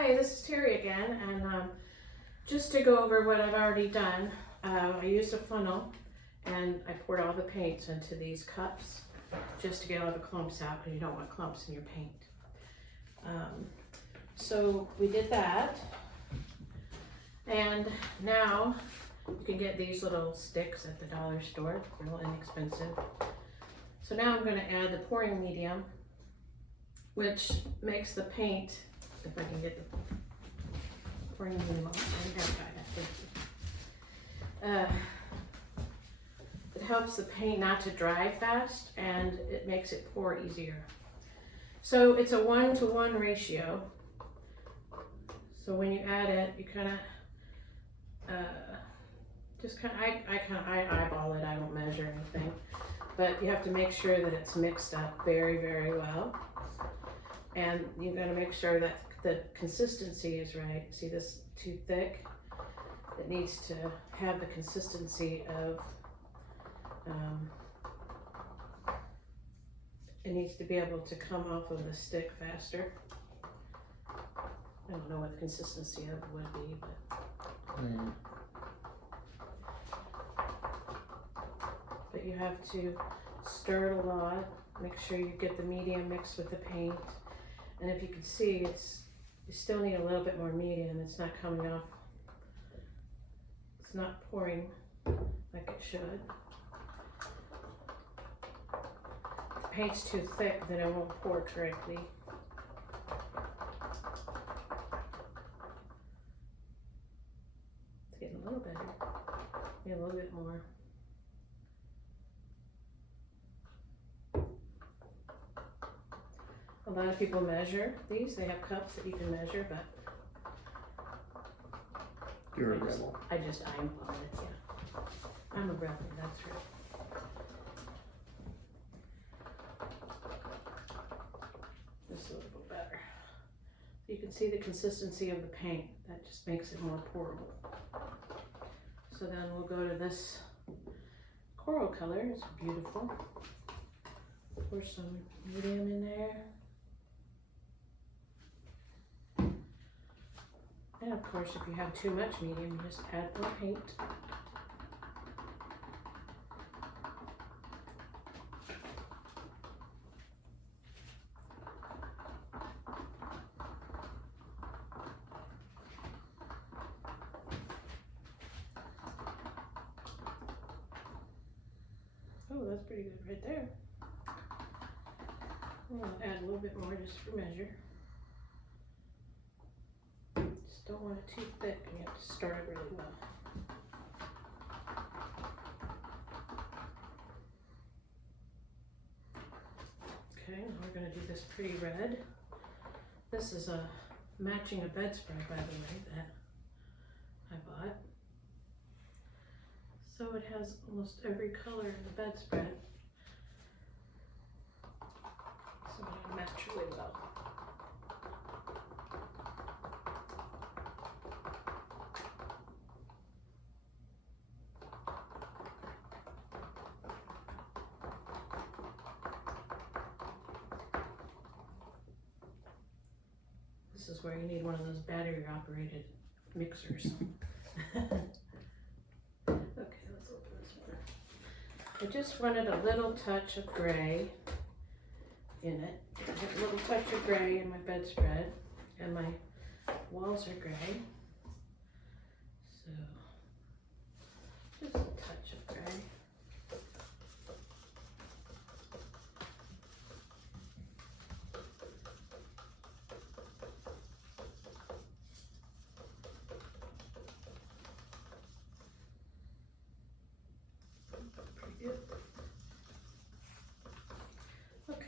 Hi, this is Terry again, and just to go over what I've already done, I used a funnel and I poured all the paints into these cups just to get all the clumps out because you don't want clumps in your paint. So we did that, and now you can get these little sticks at the dollar store, real inexpensive. So now I'm going to add the pouring medium, which makes the paint, if I can get the pouring medium off, it helps the paint not to dry fast and it makes it pour easier. So it's a 1-to-1 ratio. So when you add it, you kind of I eyeball it. I don't measure anything, but you have to make sure that it's mixed up very, very well. And you got to make sure that the consistency is right. See this too thick? It needs to have the consistency of, it needs to be able to come off of the stick faster. I don't know what the consistency of it would be, but you have to stir it a lot. Make sure you get the medium mixed with the paint. And if you can see, you still need a little bit more medium. It's not coming off. It's not pouring like it should. If the paint's too thick, then it won't pour correctly. It's getting a little better. Maybe a little bit more. A lot of people measure these. They have cups that you can measure, but You're a rebel. I just eyeball it, yeah. I'm a rebel, that's right. Just a little bit better. You can see the consistency of the paint. That just makes it more pourable. So then we'll go to this coral color. It's beautiful. Pour some medium in there. And of course, if you have too much medium, you just add more paint. Oh, that's pretty good right there. I'm gonna add a little bit more just for measure. Don't want it too thick, and you have to stir it really well. Okay, now we're going to do this pretty red. This is matching a bedspread, by the way, that I bought. So it has almost every color in the bedspread. So it'll match really well. This is where you need one of those battery operated mixers. Okay, let's open this one. I just wanted a little touch of gray in it. I have a little touch of gray in my bedspread, and my walls are gray. So, just a touch of gray.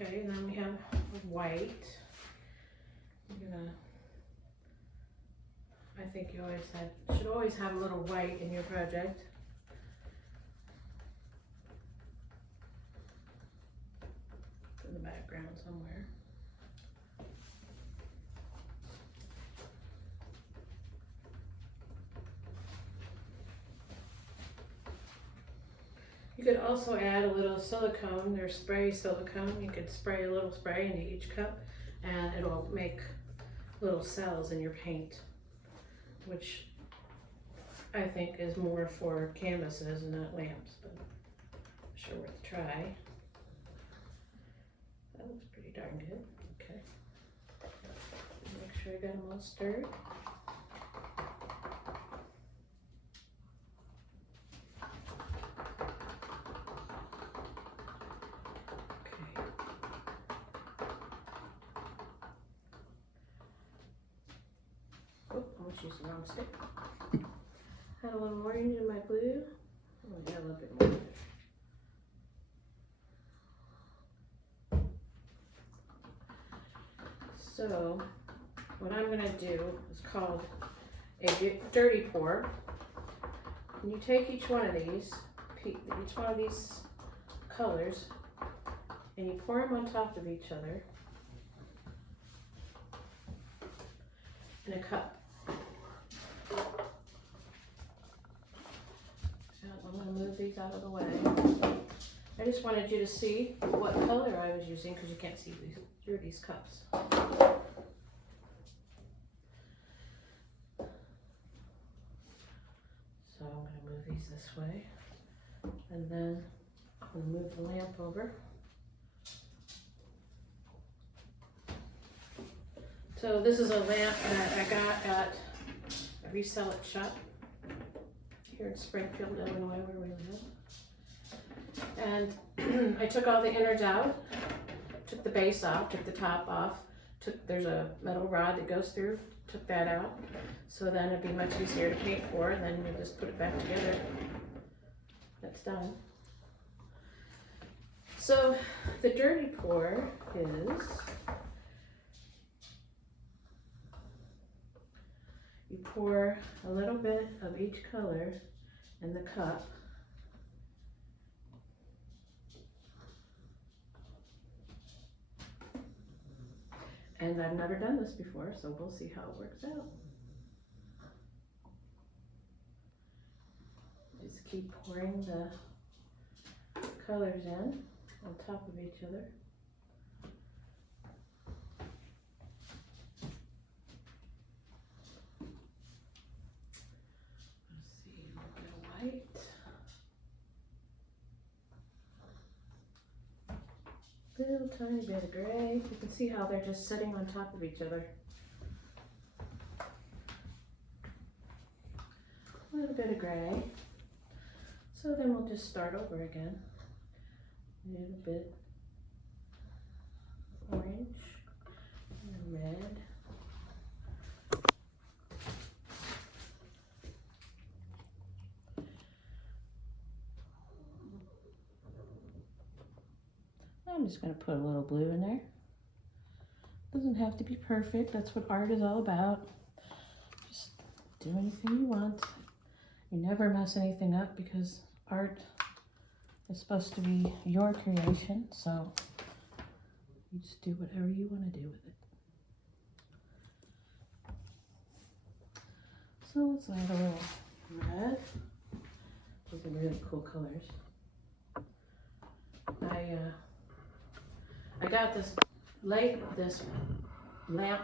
Okay, and then we have white. I think you should always have a little white in your project. In the background somewhere. You could also add a little silicone. There's spray silicone. You could spray a little spray into each cup and it'll make little cells in your paint, which I think is more for canvases and not lamps, but sure worth a try. That looks pretty darn good. Okay. Make sure I got them all stirred. Use the wrong stick. Had a little orange in my blue. Oh, yeah, a little bit more. So, what I'm going to do is called a dirty pour. And you take each one of these colors, and you pour them on top of each other in a cup. I'm going to move these out of the way. I just wanted you to see what color I was using because you can't see these through these cups. So I'm going to move these this way, and then I'm going to move the lamp over. So this is a lamp that I got at a Resell It shop here in Springfield, Illinois, where we live. And I took all the innards out, took the base off, took the top off, there's a metal rod that goes through, took that out. So then it'd be much easier to paint for, and then you just put it back together. That's done. So the dirty pour is, you pour a little bit of each color in the cup. And I've never done this before, so we'll see how it works out. Just keep pouring the colors in on top of each other. White. Little tiny bit of gray. You can see how they're just sitting on top of each other. A little bit of gray. So then we'll just start over again. A little bit orange and red. I'm just going to put a little blue in there. Doesn't have to be perfect. That's what art is all about. Just do anything you want. You never mess anything up because art is supposed to be your creation. So you just do whatever you want to do with it. So let's add a little red. Those are really cool colors. I got this lamp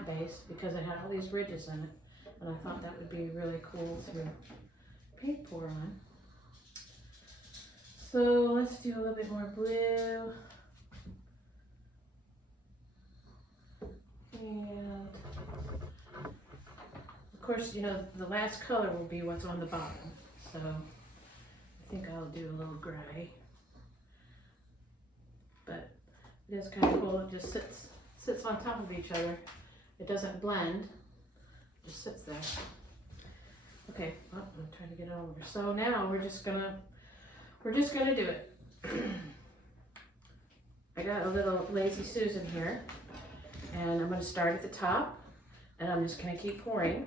base because it had all these ridges in it, and I thought that would be really cool to paint pour on. So let's do a little bit more blue. And of course, you know, the last color will be what's on the bottom. So I think I'll do a little gray. But it is kind of cool. It just sits on top of each other. It doesn't blend. It just sits there. Okay, well, I'm gonna try to get it over. So now we're just gonna do it. I got a little Lazy Susan here, and I'm gonna start at the top, and I'm just gonna keep pouring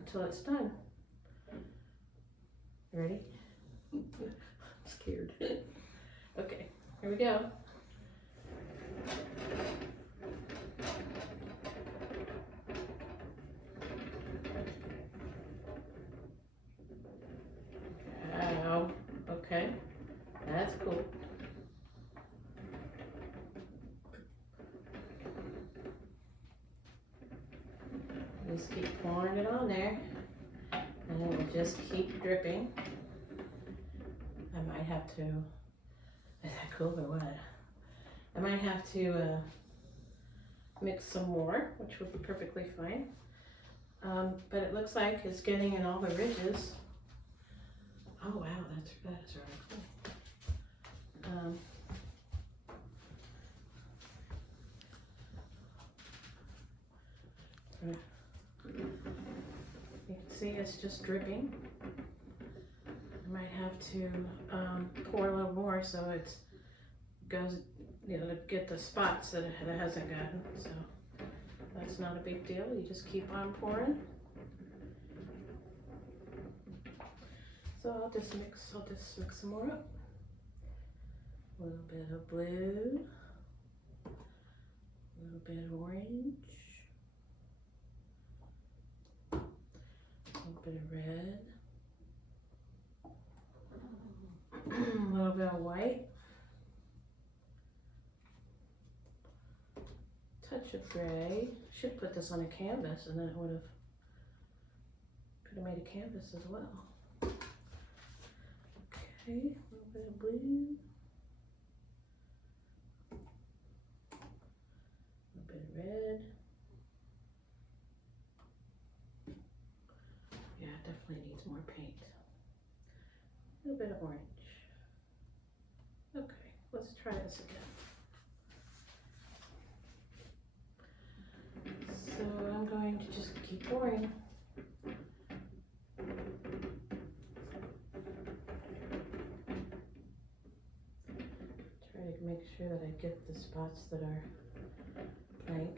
until it's done. Ready? I'm scared. Okay, here we go. Wow, okay, that's cool. Just keep pouring it on there, and it will just keep dripping. I might have to, is that cool or what? I might have to mix some more, which would be perfectly fine. But it looks like it's getting in all the ridges. Oh wow, that is really cool. You can see it's just dripping. I might have to pour a little more so it goes, you know, to get the spots that it hasn't gotten. So that's not a big deal. You just keep on pouring. So I'll just mix some more up. A little bit of blue, a little bit of orange, a little bit of red, a little bit of white, touch of gray. Should put this on a canvas, and then it could have made a canvas as well. Okay, a little bit of blue, a little bit of red. Yeah, it definitely needs more paint. A little bit of orange. Okay, let's try this again. So I'm going to just keep pouring. Try to make sure that I get the spots that are blank.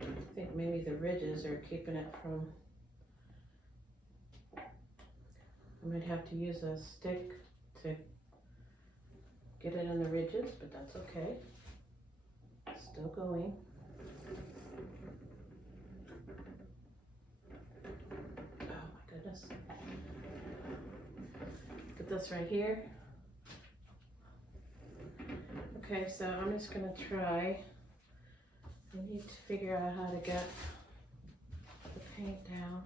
I think maybe the ridges are keeping it from, I might have to use a stick to get it in the ridges, but that's okay. It's still going. Oh my goodness. Get this right here. Okay, so I'm just gonna try. I need to figure out how to get the paint down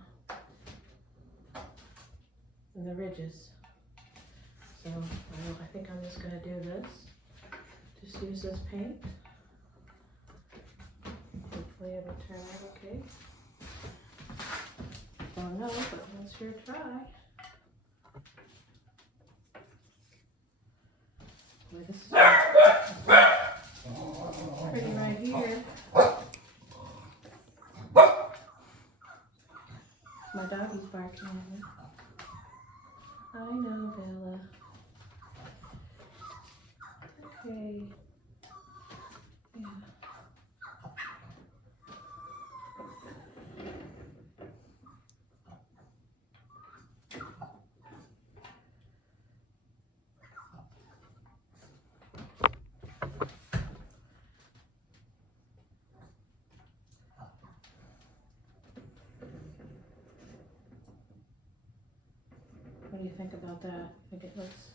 in the ridges. So I think I'm just gonna do this. Just use this paint. Hopefully it'll turn out okay. Don't know, but let's sure try. Boy, this is pretty right here. My doggy's barking at me. I know, Bella. Okay. Yeah. What do you think about that? I think it looks.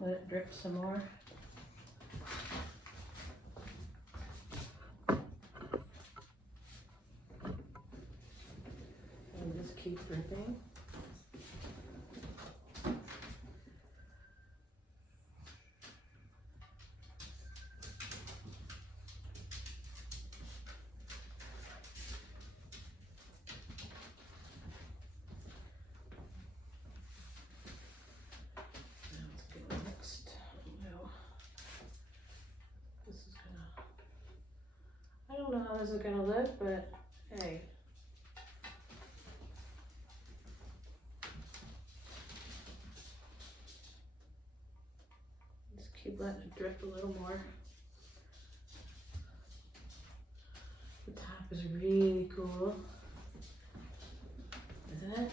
Let it drip some more. And just keep dripping. I don't know how this is gonna look, but hey. Just keep letting it drip a little more. The top is really cool, isn't it?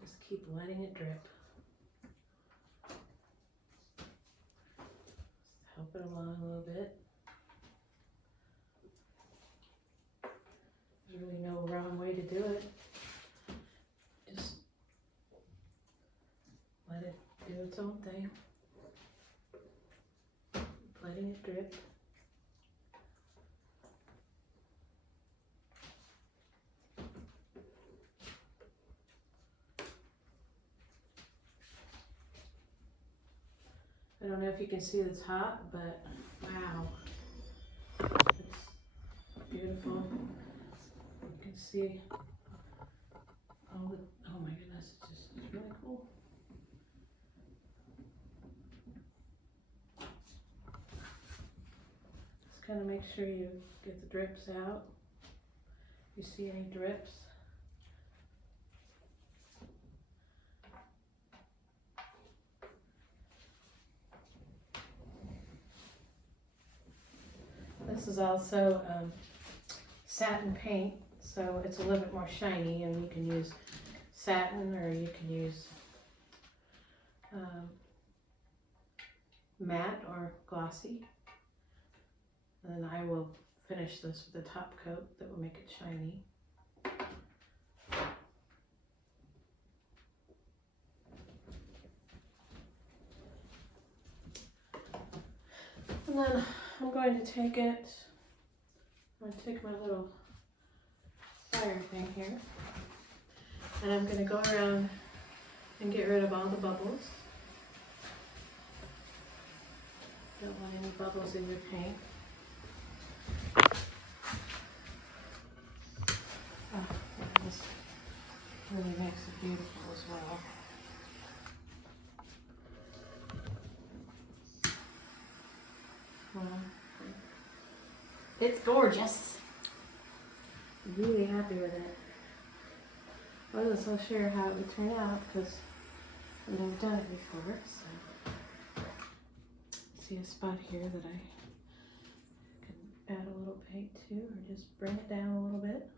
Just keep letting it drip. Help it along a little bit. really no wrong way to do it. Just let it do its own thing. Letting it drip. I don't know if you can see it's hot, but wow, it's beautiful. You can see all the, oh my goodness, it's really cool. Just kind of make sure you get the drips out. You see any drips? This is also satin paint, so it's a little bit more shiny, and you can use satin or you can use matte or glossy. And then I will finish this with a top coat that will make it shiny. And then I'm going to take it, I'm going to take my little fire thing here, and I'm going to go around and get rid of all the bubbles. Don't want any bubbles in your paint. Oh, yeah, this really makes it beautiful as well. It's gorgeous. I'm really happy with it. I wasn't so sure how it would turn out because I've never done it before. So, see a spot here that I can add a little paint to, or just bring it down a little bit.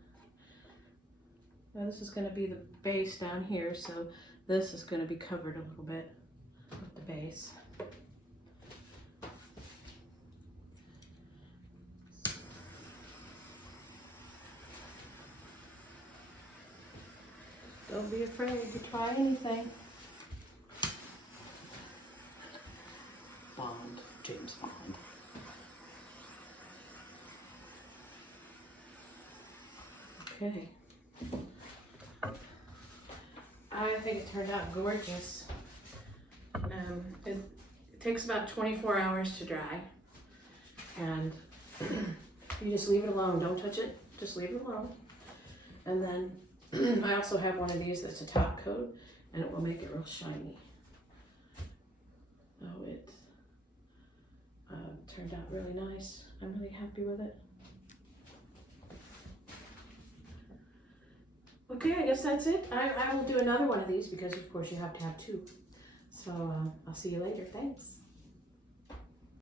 Now this is going to be the base down here, so this is going to be covered a little bit with the base. Don't be afraid to try anything. Bond, James Bond. Okay. I think it turned out gorgeous. It takes about 24 hours to dry, and you just leave it alone. Don't touch it. Just leave it alone. And then I also have one of these that's a top coat, and it will make it real shiny. Oh, it turned out really nice. I'm really happy with it. Okay, I guess that's it. I will do another one of these because, of course, you have to have two. So I'll see you later. Thanks.